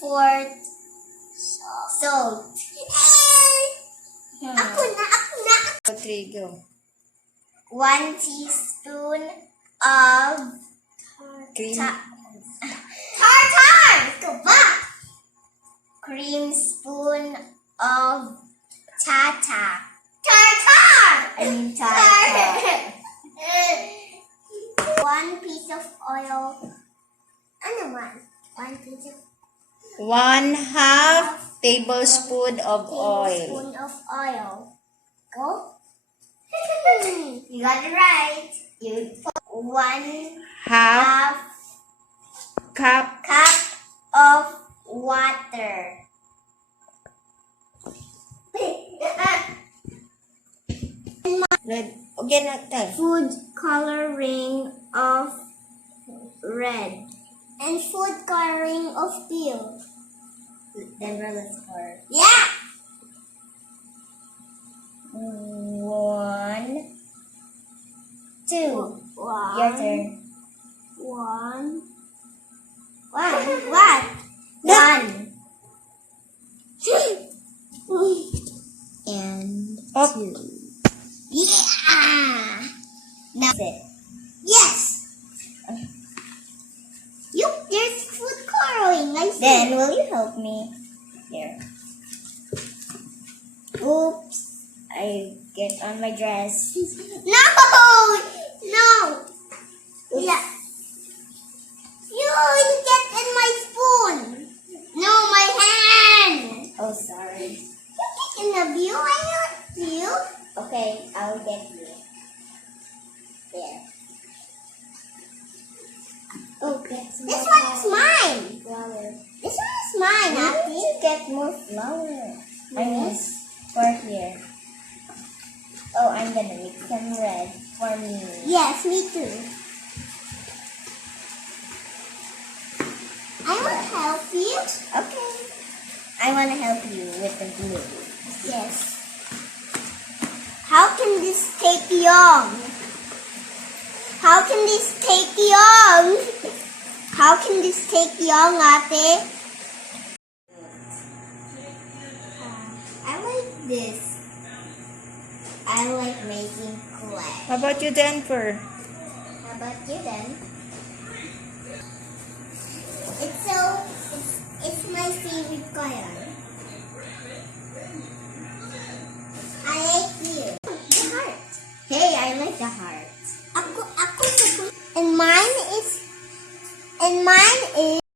Fourth, salt. Ako na. 3, go. 1 teaspoon of Cream. tartar. Go back. Cream spoon of tartar. I mean tartar. 1 piece of oil. Ano man? 1 piece of 1/2 tablespoon of oil. tablespoon of oil. Go. You got it right. You put 1/2 1/2 cup. cup of water. Red. Okay na tayo. Food coloring of red. And food coloring of teal. Then let's pour. Yeah! 1, 2. One. Your turn. One. What? No. 1. And Up. 2. Yeah! That's it. Yes! There's food coloring. I see. Then, will you help me? Here. Oops. I get on my dress. No! Yeah. You get in my spoon. No, my hand. Oh, sorry. You get in the view. I not you. Okay, I'll get you. There. Oh, that's This one is mine. flour. This one is mine, Why Ate. don't you get more flour? I mean, for here. Oh, I'm gonna mix some red for me. Yes, me too. I will help you. Okay. I wanna help you with the glue. Yes. How can this take long? How can this take long? How can this take long, Ate? I like this. I like making clay. How about you, Denver? How about you then? It's my favorite color. I like you. The heart. Hey, I like the heart. Ako, and mine is